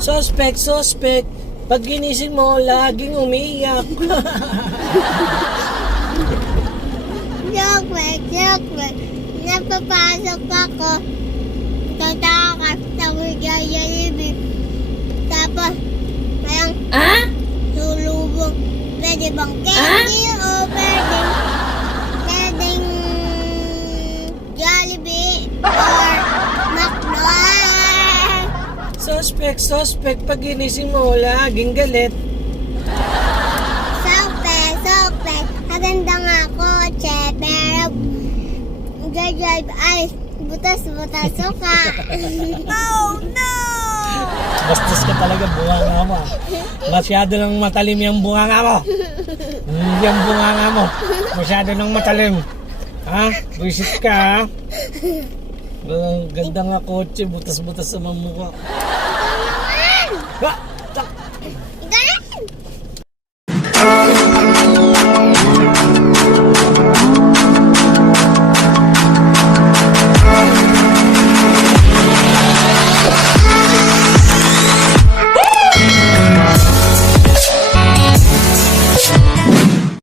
Suspect. Pag ginising mo, laging umiiyak. Chocolate. Napapasok ako. Tatakas sa Jollibee. Tapos, parang sulubog. Pwede bang candy o pwedeng Jollibee or McDonald's? Suspect. Pag ginising mo, laging galit. Sope. Maganda nga kotse, pero drive ay butas-butas suka. Oh no! Bastos ka talaga, bunganga mo. Masyado nang matalim yung bunganga mo. Yung bunganga mo. Masyado nang matalim. Ha? Buisit ka, ha? Ganda nga kotse, butas-butas sa mukha.